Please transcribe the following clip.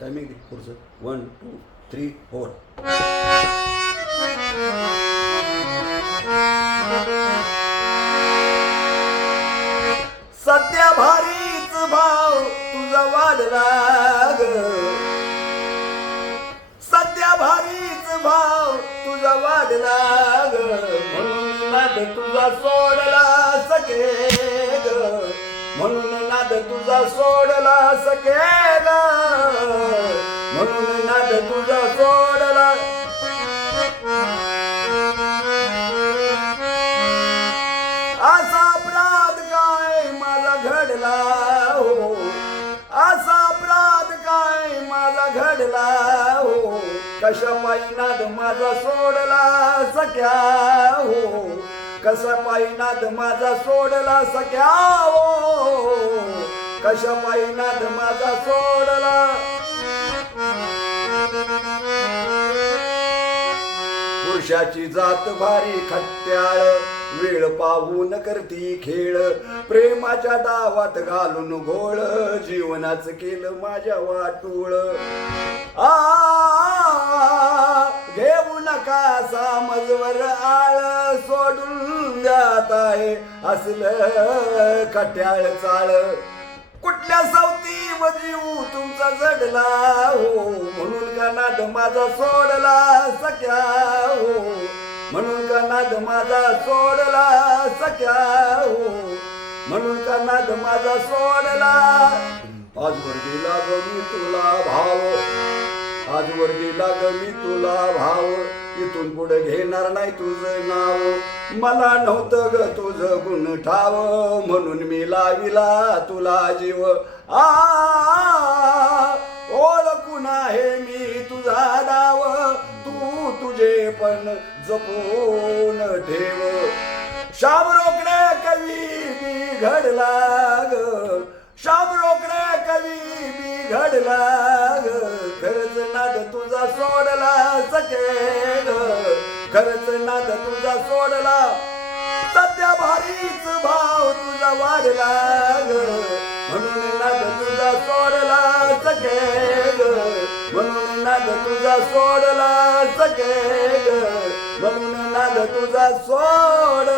Timing दे पुढचं. One two three four सध्या भारीच भाव तुझा वाढला ग. सध्या भारीच भाव तुझा वाढला ग. म्हणून नाद तुझा सोडला सके ग. म्हणून नाद तुझा सोडला सके ग. तुझा सोडला असा अपराध काय माझा घडला हो? असा अपराध काय माझा घडला हो? कशा नाद माझा सोडला सख्या हो? कसा नाद माझा सोडला सख्या हो? कशा नाद माझा सोडला पुरुषाची जात भारी खट्याळ. वेळ पाहून करती खेळ. प्रेमाच्या दावात घालून घोळ. जीवनाच केलं माझ्या वाटूळ. आ घेऊ नका सामजवर आळ. सोडून जात आहे असलं खट्याळ चाळ. कुठल्या सावती जीव तुमचा जडला हो. माझा सोडला सख्या हो. म्हणून का नाद माझा सोडला सख्या हो. म्हणून का नाद माझा सोडला. आजवर गेला ग मी तुला भाव. आजवर गेला ग मी तुला भाव. इथून पुढे घेणार नाही तुझं नाव. मला नव्हतं ग तुझं गुण ठाव. म्हणून मी लाविला तुला जीव. आ ओळखून आहे मी तुझे पण जपून ठेव. शाम रोकडे कवी बिघडला ग शाम रोकडे कवी बिघडला ग खरंच नाद तुझा सोडला सके ग खरंच नाद तुझा सोडला. सध्या भारीच भाव तुझा वाढला ग तुझा सोडला सके म्हणून नाद तुझा सोडला सके म्हणून नाद तुझा सोड